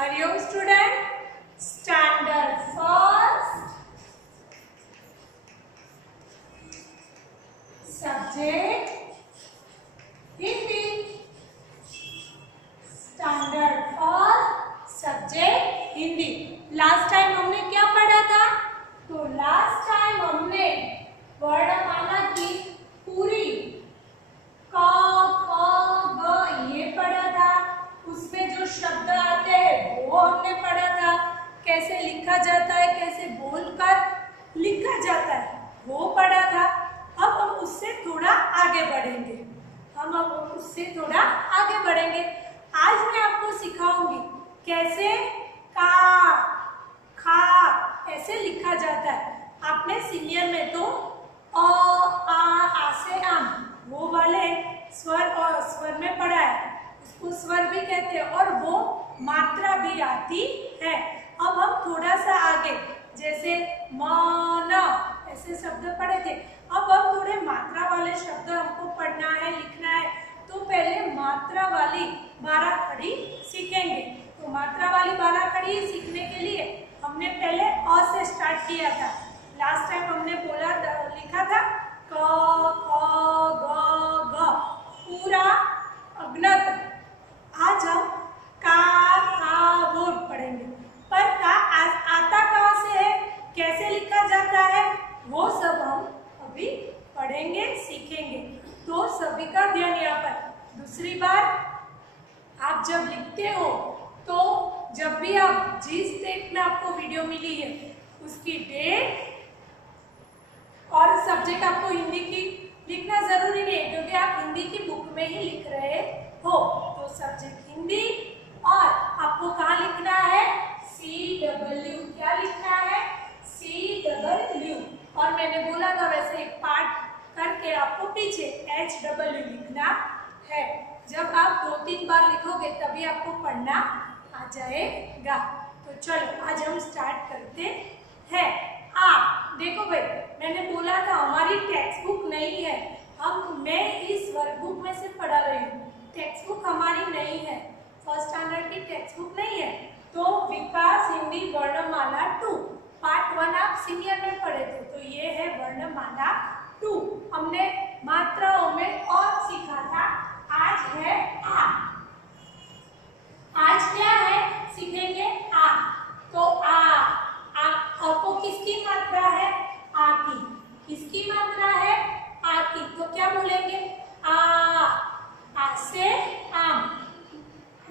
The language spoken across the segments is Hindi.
Hariom student, standard first, subject Hindi. Standard first subject Hindi. Last time हमने क्या पढ़ा था? तो लास्ट टाइम हमने वर्णमाला की पूरी क ख ग ये पढ़ा था। उसमें जो शब्द आते हैं वो हमने पढ़ा था। कैसे लिखा जाता है, कैसे बोलकर लिखा जाता है वो पढ़ा था। अब हम उससे थोड़ा आगे बढ़ेंगे। आज मैं आपको सिखाऊंगी कैसे का खा ऐसे लिखा जाता है। आपने सीनियर में तो आ से आम वो वाले स्वर और स्वर में पढ़ा है, उसको स्वर भी कहते हैं और वो मात्रा भी आती है। अब हम थोड़ा सा आगे, जैसे मन ऐसे शब्द पढ़े थे, अब हम थोड़े मात्रा वाले शब्द हमको पढ़ना है, लिखना है। तो पहले मात्रा वाली 12 खड़ी सीखेंगे। तो मात्रा वाली 12 खड़ी सीखने के लिए हमने पहले अ से स्टार्ट किया था। लास्ट टाइम हमने बोला लिखा था क ख ग पूरा अग्नत। आज हम का खा वो पढ़ेंगे, पर का आता कहाँ से है, कैसे लिखा जाता है, वो सब हम अभी पढ़ेंगे, सीखेंगे। तो सभी का ध्यान यहाँ पर। दूसरी बात, आप जब लिखते हो तो जब भी आप जिस डेट में आपको वीडियो मिली है उसकी डेट और सब्जेक्ट आपको हिंदी की लिखना जरूरी नहीं है, क्योंकि आप हिंदी की बुक में ही लिख रहे हो। तो सब्जेक्ट हिंदी और आपको कहाँ लिखना है, CW। क्या लिखना है, CW। और मैंने बोला था वैसे एक पार्ट करके आपको पीछे HW लिखना है। जब आप 2-3 बार लिखोगे तभी आपको पढ़ना आ जाएगा। तो चलो आज हम स्टार्ट करते हैं। देखो भाई, मैंने बोला था हमारी टेक्स्ट बुक नहीं है। मैं इस वर्कबुक में से पढ़ा रही हूँ, टेक्स्ट बुक हमारी नहीं है। फर्स्ट स्टैंडर्ड की टेक्स्ट बुक नहीं है। तो विकास हिंदी वर्णमाला 2 पार्ट 1 आप सीनियर में पढ़े थे। तो ये है वर्णमाला 2। हमने मात्राओं में और सीखा था। आज है आ। आज क्या है, सीखेंगे आ। तो आपको किसकी मात्रा है, आ की। किसकी मात्रा है, आ की। तो क्या बोलेंगे, आ से आम।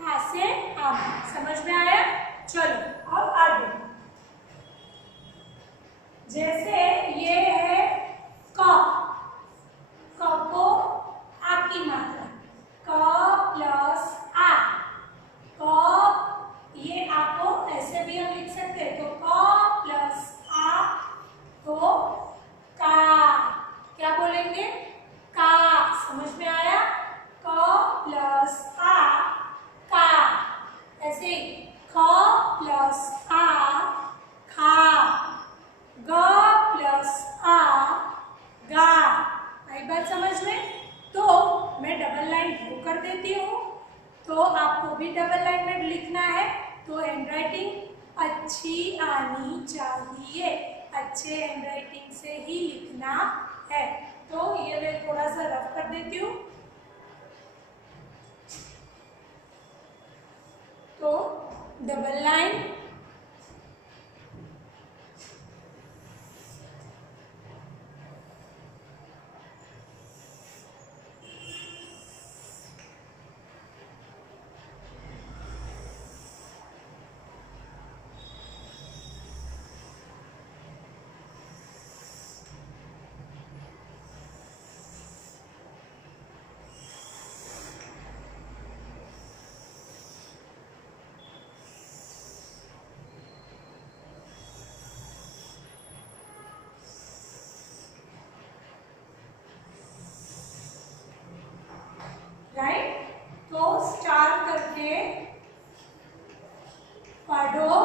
आ से आम। समझ में आया? चलो अब आगे। जैसे ये है क को आ की मात्रा, क प्लस आ। ये आपको ऐसे भी हम लिख सकते हैं। तो क प्लस आ, तो का। क्या बोलेंगे, का। समझ में आया? क प्लस आ, का। ऐसे ही ख प्लस आ, खा। ग प्लस आ, गा। आई बात समझ में? तो मैं डबल लाइन ड्रॉ कर देती हूँ, तो आपको भी डबल लाइन में लिखना है। तो हैंडराइटिंग अच्छी आनी चाहिए, अच्छे हैंडराइटिंग से ही लिखना है। तो ये मैं थोड़ा सा रफ कर देती हूँ। तो डबल लाइन, राइट। तो स्टार करके पढ़ो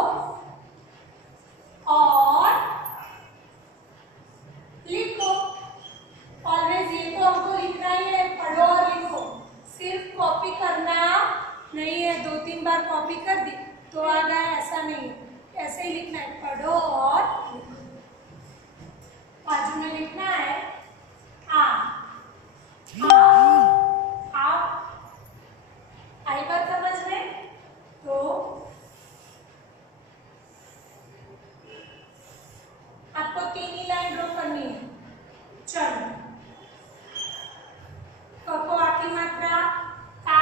और लिखो। ऑलवेज ये तो हमको लिखना ही है, पढ़ो और लिखो। सिर्फ कॉपी करना नहीं है। 2-3 बार कॉपी कर दी तो आ गया, ऐसा नहीं है, ऐसे ही लिखना है, पढ़ो और लिखो। बाजू में लिखना है आई बात समझ में? तो आपको 3 ही लाइन ड्रॉ करनी है। चलो, को आखिरी मात्रा का,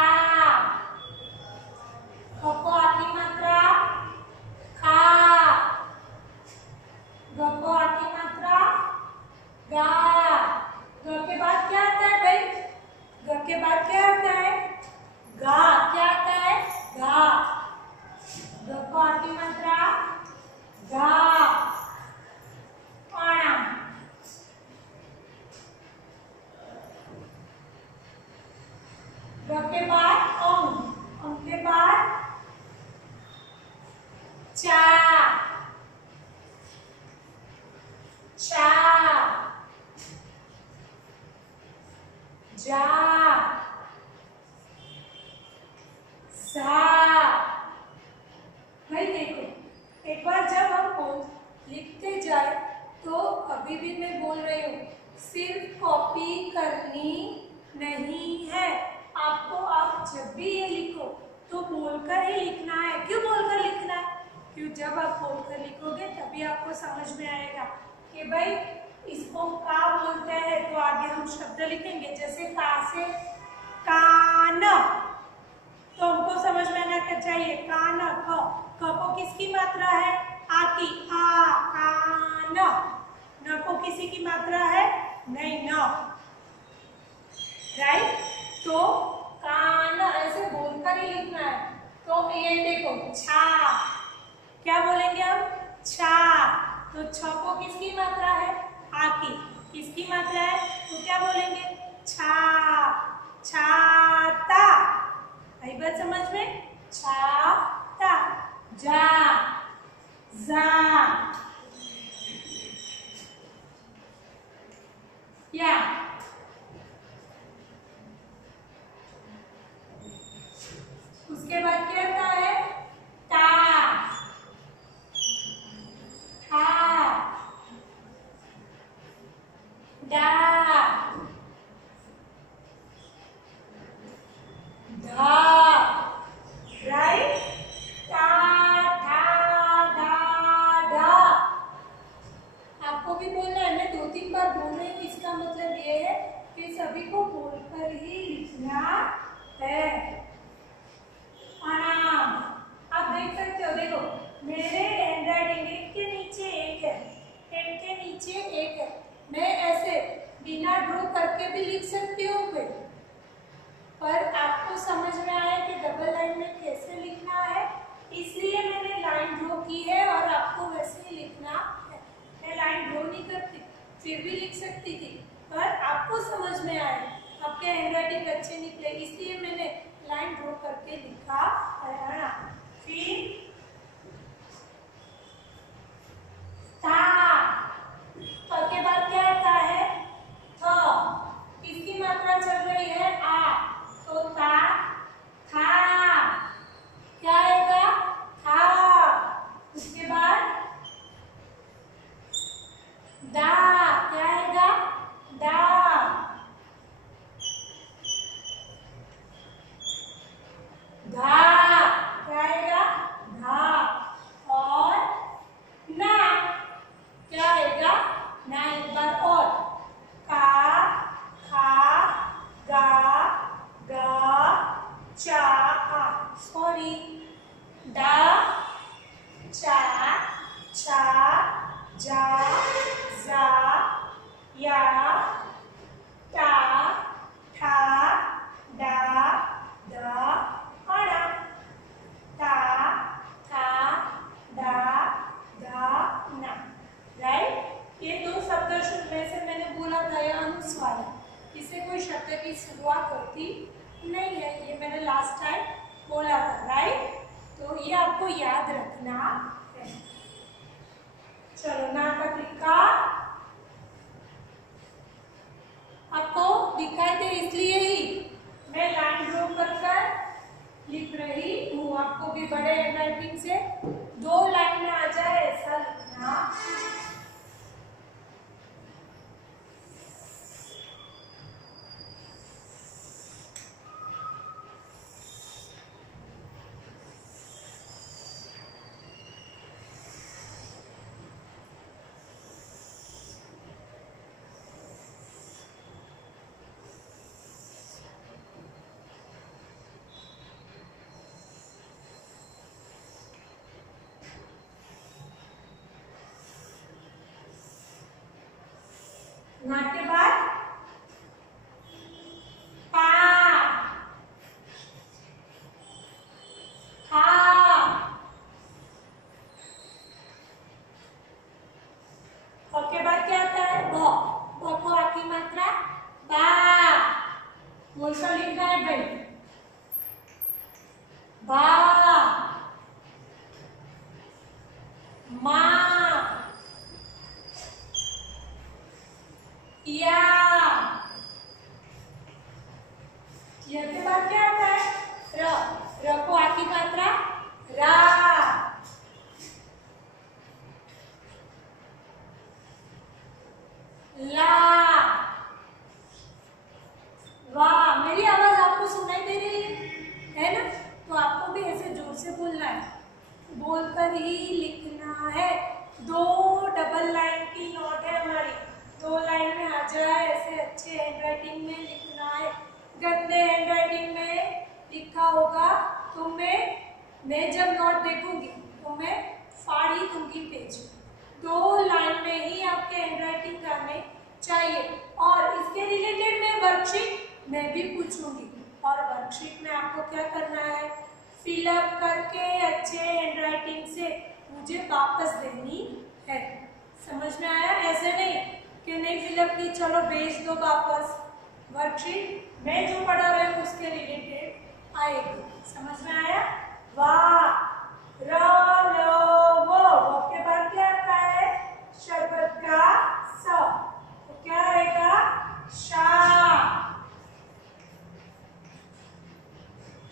को आखिरी मात्रा खा, को आखिरी मात्रा गा। ग के बाद क्या आता है भाई? ग के बाद क्या आता है? गा। क्या आता है? गा। ग को आखिरी मात्रा गा। के बाद ओम के बाद चा, चा, जा, सा। भाई देखो, एक बार जब हम लिखते जाए तो अभी भी मैं बोल रही हूँ, सिर्फ कॉपी करनी नहीं है आपको। आप जब भी ये लिखो तो बोलकर ही लिखना है। क्यों बोलकर लिखना है? क्यों, जब आप बोलकर लिखोगे तभी आपको समझ में आएगा कि भाई इसको का बोलते हैं। तो आगे हम शब्द लिखेंगे, जैसे का से कान, तो हमको समझ में आना चाहिए कान। क को किसकी मात्रा है? आ की, आ, कान। न को किसी की मात्रा है? नहीं, न। राइट? तो कान ऐसे बोलकर ही लिखना है। तो ये देखो, छा, क्या बोलेंगे हम? छा। तो छ को किसकी मात्रा है? आ की। किसकी मात्रा है? तो क्या बोलेंगे? छा, छाता। आई बात समझ में? छाता। जा, जा, या। उसके बाद क्या आता है? ता, था, डा, धा। राइट? ता, था, धा, धा। आपको भी बोलना है, मैं 2-3 बार बोल रही हूँ, इसका मतलब ये है कि सभी को बोलकर ही लिखना है। आराम। आप देख सकते हो, देखो मेरे हैंडराइटिंग एक के नीचे एक है, एक के नीचे एक है। मैं ऐसे बिना ड्रॉ करके भी लिख सकती हूँ फिर, पर आपको समझ में आया कि डबल लाइन में कैसे लिखना है, इसलिए मैंने लाइन ड्रॉ की है और आपको वैसे ही लिखना है। मैं लाइन ड्रॉ नहीं करती, फिर भी लिख सकती थी, पर आपको समझ में आए, आपके हैंडराइटिंग अच्छे निकले, इसलिए मैंने लाइन ड्रॉ करके लिखा है ना। फिर ता, के बाद क्या आता है? थ। किसकी मात्रा चल रही है? आ। तो ता, था। क्या आएगा? था। उसके बाद दा, क्या आएगा? दा। धा, क्या आएगा? धा। और ना, क्या आएगा? ना। एक बार और, का, खा, गा, गा, चा, सॉरी, डा, चा, छा, जा, जा, या, टा, ठा, डा, दा, आना। ता, था, डा, दा, ना। राइट? ये 2 शब्द में से मैंने बोला था यह अनुस्वार है, इससे कोई शब्द की शुरुआत होती नहीं है, ये मैंने लास्ट टाइम बोला था। राइट? तो ये आपको याद रखना है। चलो, ना पत्रिका आपको दिखाई दे, इसलिए ही मैं लाइन ड्रॉ कर लिख रही हूँ, आपको भी बड़े हैंडराइटिंग से 2 लाइन में आ जाए ऐसा लिखना। ना के बाद पा, खा, और के बाद क्या आता है ब, ब को आखिरी मात्रा बा, बोल कर लिखना है भाई, बा, माँ, या, के बाद क्या आता है र, र को आखिरी मात्रा रा, ला, वाह। मेरी आवाज आपको सुनाई दे रही है ना? तो आपको भी ऐसे जोर से बोलना है, बोलकर ही लिखना है। 2 डबल लाइन की नोट है हमारी, 2 लाइन में आ जाए ऐसे अच्छे हैंडराइटिंग में लिखना है। गंदे हैंडराइटिंग में लिखा होगा तो मैं जब नोट देखूंगी तो मैं फाड़ ही दूंगी पेज। 2 लाइन में ही आपके हैंडराइटिंग आने चाहिए। और इसके रिलेटेड मैं वर्कशीट में भी पूछूंगी, और वर्कशीट में आपको क्या करना है, फिलअप करके अच्छे हैंडराइटिंग से मुझे वापस देनी है। समझ में आया? ऐसे नहीं कि नहीं फिलअप की चलो भेज दो वापस। वर्कशीट में जो पढ़ा रहे हैं उसके रिलेटेड आएगी। समझ में आया? वाह, र, ल, वो के बाद क्या आता है शब्द का स, तो क्या आएगा शा,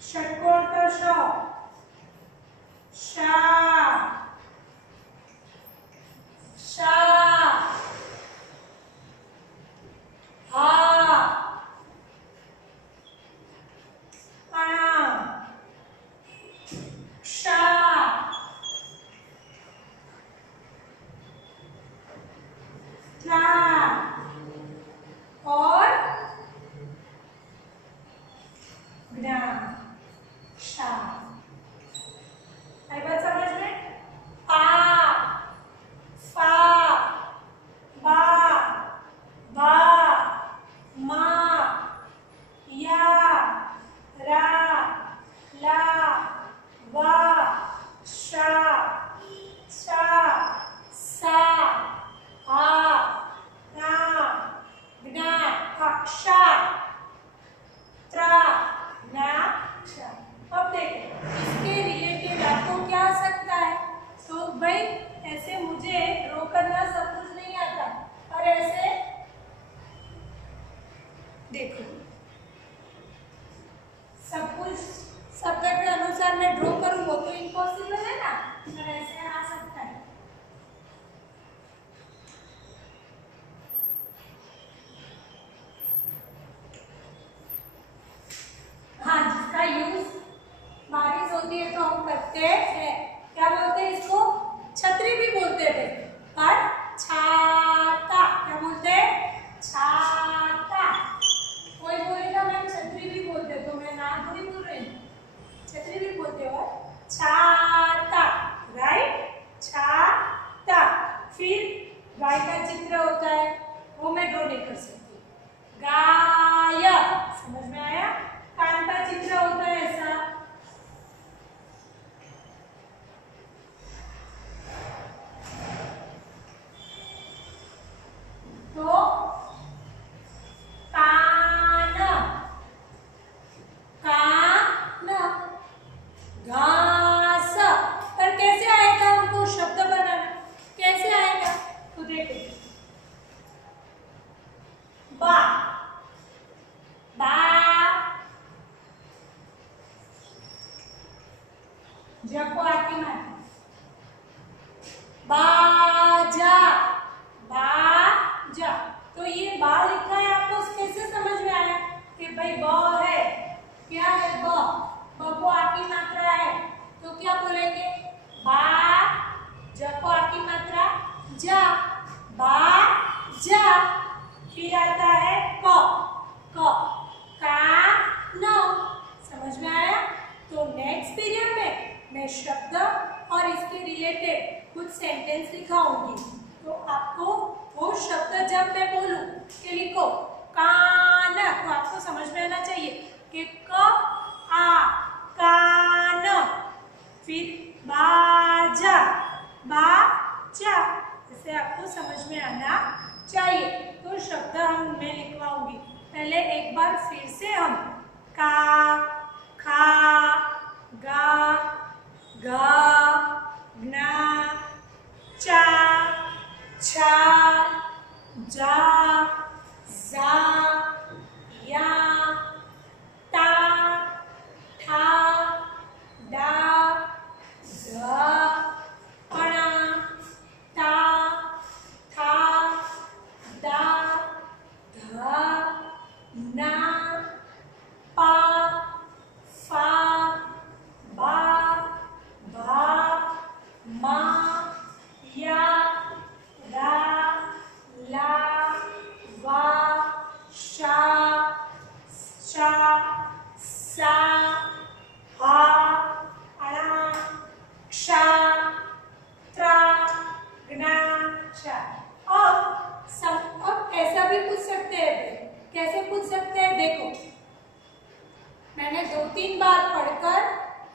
षटकोण का श, शा, शा, हा, शा, ट्रा, और ग्ना, शा। आई बात समझ में? पा, फा, बा, बा, मा, या, रा, ला, वा, शा, शा, सा, आ, ना, ग्ना, कक्षा, त्रा, ना, क्षा। अब देखो इसके रिलेटेड आपको क्या आ सकता है। तो भाई ऐसे मुझे ड्रॉ करना सब कुछ नहीं आता, और ऐसे देखो सब कुछ शब्द के अनुसार मैं ड्रॉ करूँ वो तो इम्पॉसिबल है ना, पर ऐसे आ सकता है। हाँ, जिसका यूज बारिश होती है तो हम करते हैं। क्या बोलते हैं इसको? छतरी भी बोलते थे, पर छाता क्या बोलते हैं? छाता। कोई बोलेगा मैं छतरी भी बोलते, तो मैं ना थोड़ी बोल रही हूँ, छतरी भी बोलते हो। छाता, राइट, छाता। फिर गाय का चित्र होता है, वो मैं ड्रॉ नहीं कर सकती। गाय, समझ में आया? कान का चित्र होता है ऐसा, ज को आ की मात्रा, बाजा, बाजा। तो ये बा लिखा है, आपको कैसे समझ में आया कि भाई ब है, क्या है ब, ब को आ की मात्रा है, तो क्या बोलेंगे, बा, ज को आ की मात्रा जा, बा जा। फिर आता है क, क, का न। समझ में आया? तो नेक्स्ट पीरियड में मैं शब्द और इसके रिलेटेड कुछ सेंटेंस लिखाऊंगी, तो आपको वो शब्द जब मैं बोलूं कि लिखो कान, तो आपको समझ में आना चाहिए कि क आ, कान। फिर बाजा, बाजा, इसे आपको समझ में आना चाहिए। तो शब्द मैं लिखवाऊंगी। पहले एक बार फिर से हम का, खा, गा, गा, गना, चा, छा, जा, जा, या, ता, ठा, डा, धा, अणा, ता, था, दा, धा, ना, पा, फा, बा, भा, मा, या, रा, ला, वा, शा, शा, सा, हा, अणा,क्षा, त्रा, गना, चा। अब ऐसा भी पूछ सकते हैं। कैसे पूछ सकते हैं? देखो, मैंने 2-3 बार पढ़कर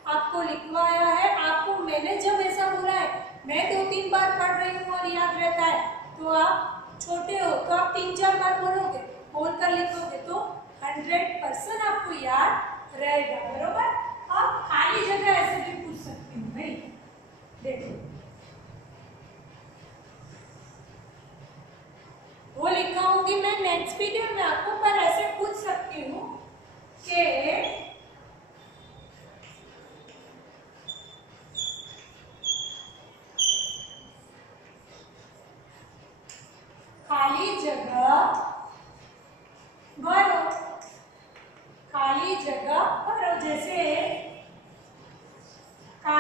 आपको लिखवाया है। आपको मैंने जब ऐसा बोला है, मैं 2-3 बार पढ़ रही हूँ और याद रहता है, तो आप छोटे हो तो आप 3-4 बार बोलोगे, बोलकर लिखोगे तो 100% आपको याद रहेगा। बरोबर? अब खाली जगह ऐसे भी पूछ सकती हूँ भाई। देखो, वो लिखाऊंगी मैं नेक्स्ट वीडियो में आपको, पर ऐसे पूछ सकती हूँ कि खाली जगह भरो, खाली जगह भरो। जैसे का,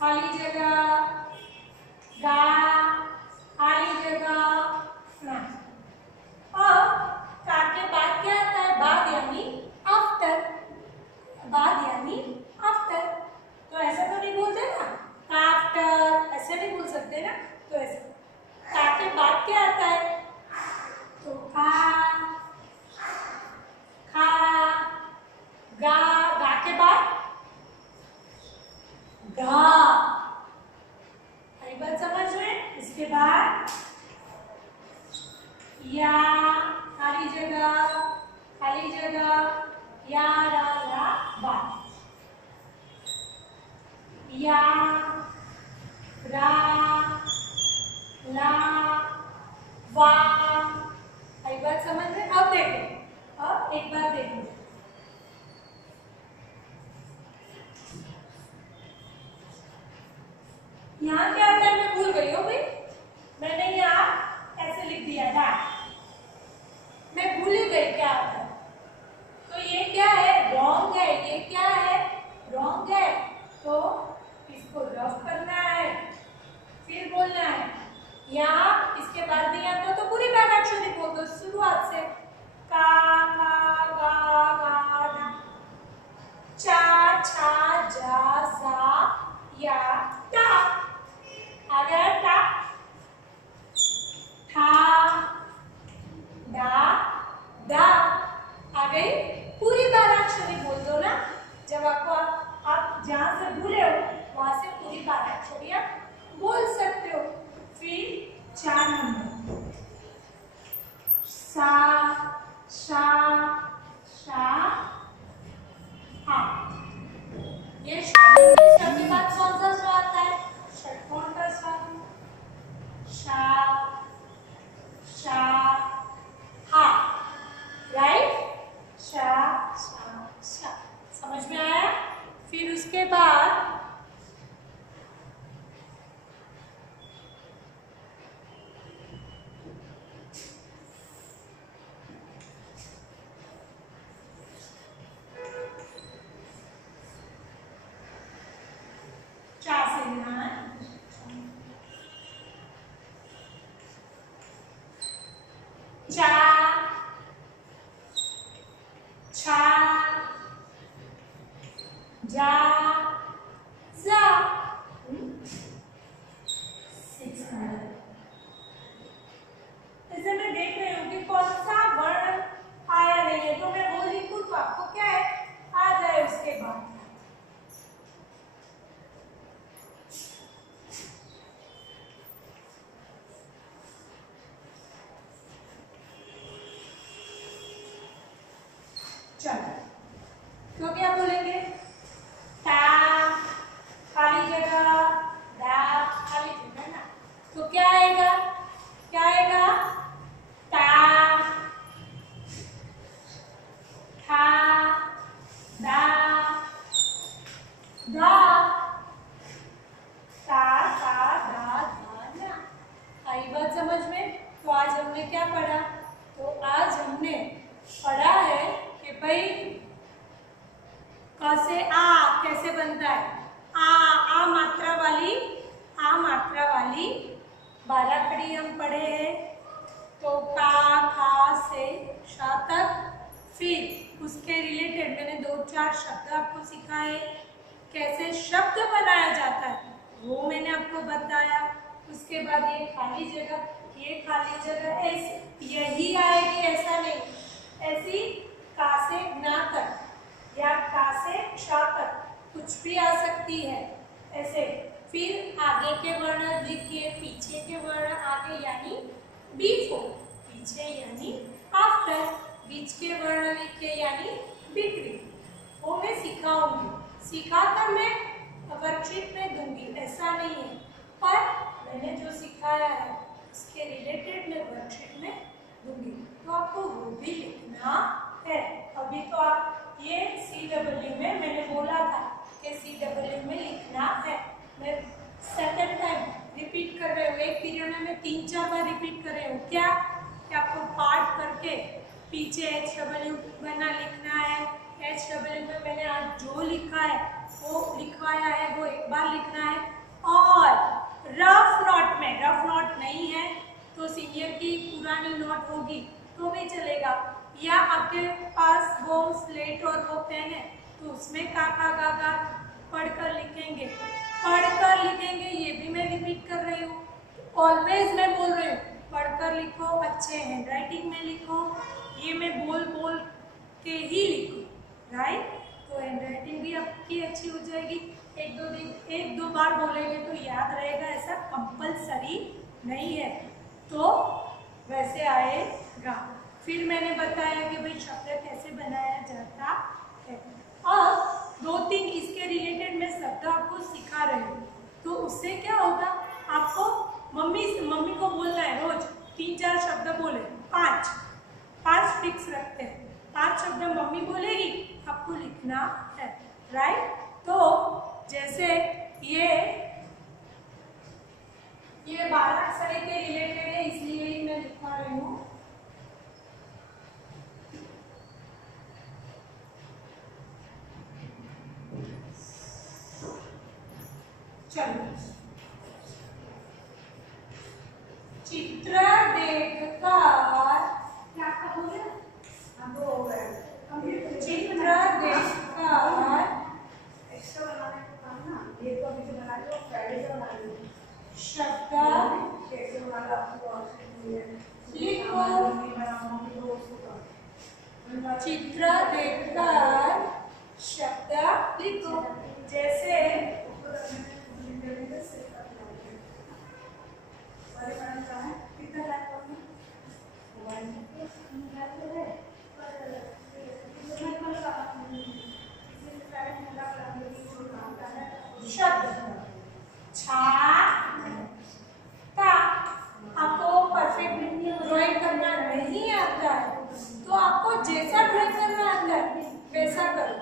खाली जगह, गा, खाली जगह, ना। अब का के बाद क्या आता है? बाद यानी आफ्टर, बाद यानी आफ्टर। तो ऐसा तो नहीं बोलते ना, आफ्टर ऐसे नहीं बोल सकते ना, तो ऐसे का के बाद क्या आता है? तो खा, खा, गा, गा के बाद गा। एक बात समझ में? इसके बाद या, खाली जगह, खाली जगह, या, रा, ला, बा, या, रा, ला, वा। एक बात समझ में? अब देखो, अब एक बार देखो, यहाँ क्या आता है? मैं भूल गई हूँ भाई, मैंने यहाँ ऐसे लिख दिया था, मैं भूल ही गई क्या आता है। तो ये क्या है? रॉन्ग है। ये क्या है? रॉन्ग है। तो इसको रफ करना है, फिर बोलना है। यहाँ इसके बाद नहीं आता तो पूरी बाराक्षरी बोल दो शुरुआत से। का, खा, गा, गा, ना, चा, छा, जा, जा, या, ता। आ गया ता, था, डा, दा। आ गई? पूरी बाराक्षरी बोल दो ना। जब आपको आप जहां से भूले हो वहां से पूरी बाराक्षरी आप बोल सकते हो। फिर 4 नंबर, सा, शा, शा, हा। ये शब्द के बाद कौन सा स्वर आता है? षट्कोण का स्वर। शा, शा, हा। राइट? शा, शा, शा। समझ में आया? फिर उसके बाद जा, जा। 6 नंबर। जैसे मैं देख रही हूँ कि कौन सा वर्ण आया नहीं है, तो मैं वो लिखूँ तो आपको क्या है आ जाए उसके बाद। चलो, तो क्या बोलेंगे? ता, खाली जगह, दा, खाली जगह ना, तो क्या आएगा? क्या आएगा? ता, था, दा, दा, ता, दा, ना। आई बात समझ में? तो आज हमने क्या पढ़ा? तो आज हमने पढ़ा है कि भाई क से आ कैसे बनता है। आ मात्रा वाली, आ मात्रा वाली 12 खड़ी हम पढ़े हैं। तो का, खा से शा तक। फिर उसके रिलेटेड मैंने 2-4 शब्द आपको सिखाए, कैसे शब्द बनाया जाता है वो मैंने आपको बताया। उसके बाद ये खाली जगह, ये खाली जगह ऐसे यही आएगी ऐसा नहीं, ऐसी का से ना तक या का से शा तक कुछ भी आ सकती है ऐसे। फिर आगे के वर्ण लिखिए, पीछे के वर्ण आगे यानी बिफोर, पीछे यानी आफ्टर, बीच के वर्ण लिखिए यानी बिटवीन। वो मैं सिखाऊंगी, सिखाकर मैं वर्कशीट में दूंगी, ऐसा नहीं है, पर मैंने जो सिखाया है उसके रिलेटेड मैं वर्कशीट में दूंगी, तो आपको वो भी लिखना है। अभी तो आप ये CW में मैंने बोला था कि CW में लिखना है। मैं सेकंड टाइम रिपीट कर रही हूँ, एक पीरियड में मैं 3-4 बार रिपीट कर रही हूँ। क्या कि आपको पार्ट करके पीछे HW बना लिखना है। HW में मैंने आज जो लिखा है वो लिखवाया है, वो एक बार लिखना है। और रफ नोट में, रफ नोट नहीं है तो सीनियर की पुरानी नोट होगी तो भी चलेगा, या आपके पास वो स्लेट और वो पेन है तो उसमें काका गागा पढ़कर लिखेंगे, पढ़कर लिखेंगे। ये भी मैं रिपीट कर रही हूँ, ऑलवेज मैं बोल रही हूँ पढ़कर लिखो, अच्छे हैंडराइटिंग में लिखो। ये मैं बोल बोल के ही लिखो, राइट? तो हैंडराइटिंग भी आपकी अच्छी हो जाएगी। एक दो बार बोलेंगे तो याद रहेगा, ऐसा कंपलसरी नहीं है, तो वैसे आएगा। फिर मैंने बताया कि भाई शब्द कैसे बनाया जाता है। अब 2-3 इसके रिलेटेड मैं शब्द आपको सिखा रही हूँ, तो उससे क्या होगा, आपको मम्मी को बोलना है रोज 3-4 शब्द बोले, 5 फिक्स रखते हैं, 5 शब्द मम्मी बोलेगी आपको लिखना है, राइट? तो जैसे ये 12 अक्षर के रिलेटेड है इसलिए ही मैं लिखवा रही हूँ। चलो, चित्र देखकर, क्या बोले? चित्र देखकर शब्द लिखो। चित्र देखकर शब्द लिखो। जैसे शब्द छा, ता। आपको परफेक्ट ड्राइंग करना नहीं आता है तो आपको जैसा ड्राइंग करना आता है वैसा करो,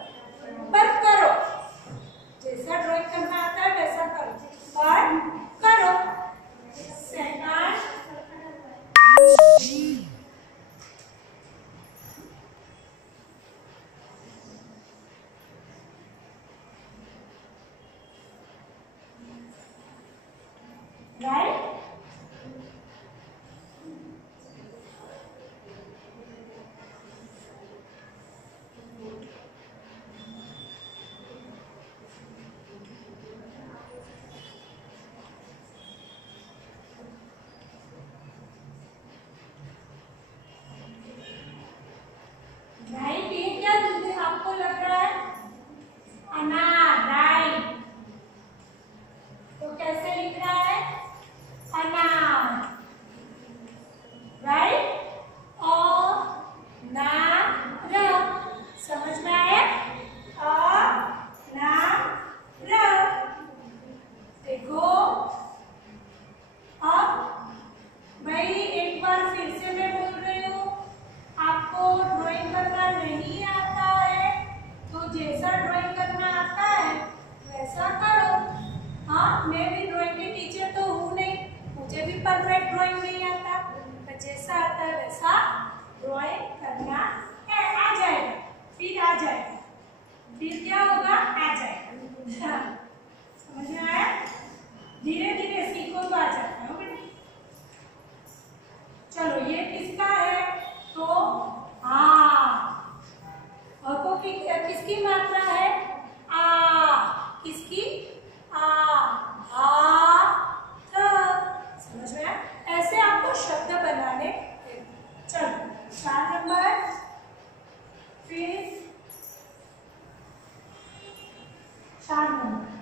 पर करो। जैसा ड्राइंग करना आता है वैसा करो, पर करो। Second right? 4 नंबर।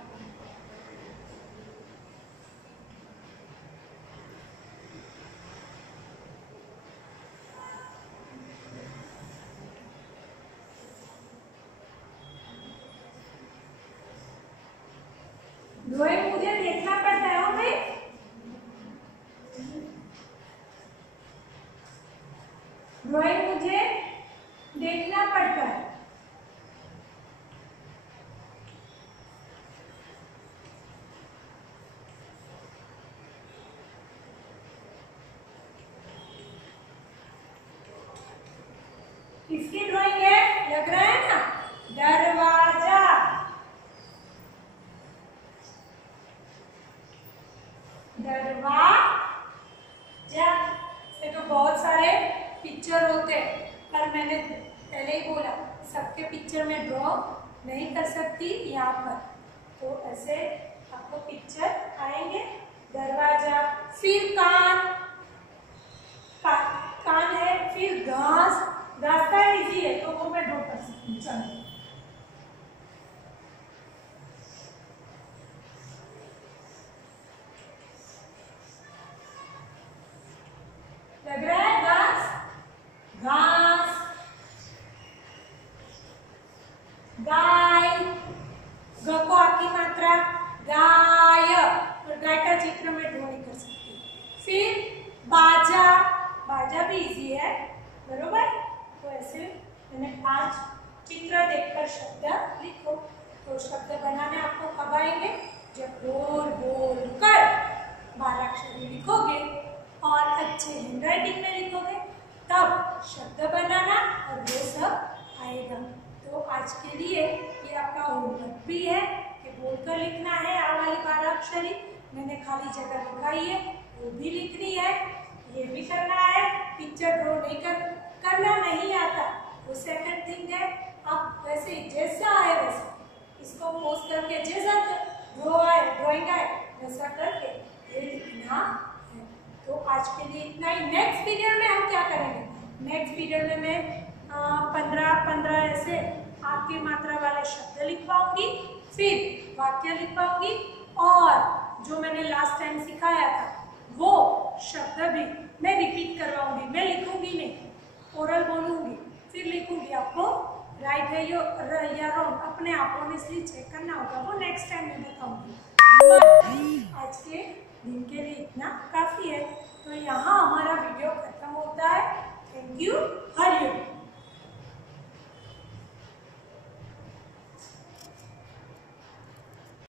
ड्राइंग मुझे देखना पड़ता है भाई, ड्राइंग मुझे देखना पड़ता है। किसकी ड्राइंग है, लग रहा है ना, दरवाजा। दरवाजा से तो बहुत सारे पिक्चर होते हैं, पर मैंने पहले ही बोला सबके पिक्चर में ड्रॉ नहीं कर सकती यहाँ पर, तो ऐसे आपको पिक्चर आएंगे। दरवाजा, फिर कान, कान है, फिर घास, घास का इजी है तो वो मैं ड्रॉ कर सकती हूँ। चलो, लग रहा है घास, घास, गाय, ग को आखिरी मात्रा, गाय, और गाय का चित्र में ड्रॉ नहीं कर सकती। फिर बाजा, बाजा भी इजी है, बरोबर। तो ऐसे मैंने 5 चित्र देखकर शब्द लिखो। तो शब्द बनाने आपको कब आएंगे, जब बोल बोल कर 12 अक्षरी लिखोगे और अच्छे हैंडराइटिंग में लिखोगे, तब शब्द बनाना और वो सब आएगा। तो आज के लिए ये आपका होमवर्क भी है कि बोलकर लिखना है आ वाली 12 अक्षरी। मैंने खाली जगह लिखाई है, वो भी लिखनी है, ये भी करना है। पिक्चर ड्रॉ नहीं करना नहीं आता, वो सेकंड थिंग है। आप वैसे जैसा आए वैसे इसको पोस्ट करके जैसा ड्राइंग आए वैसा करके ये लिखना है। तो आज के लिए इतना ही। नेक्स्ट पीरियड में हम क्या करेंगे, नेक्स्ट पीरियड में मैं 15 ऐसे आपकी मात्रा वाले शब्द लिखवाऊंगी, फिर वाक्य लिखवाऊंगी, और जो मैंने लास्ट टाइम सिखाया था वो शब्द भी मैं रिपीट करवाऊंगी। मैं लिखूंगी नहीं, ओरल बोलूंगी, फिर लिखूंगी। आपको राइट है या रॉन्ग अपने आप ऑनेस्टली चेक करना होगा, वो नेक्स्ट टाइम मैं बताऊंगी। आज के दिन के लिए इतना काफी है। तो यहाँ हमारा वीडियो खत्म होता है। Thank you, Hariom.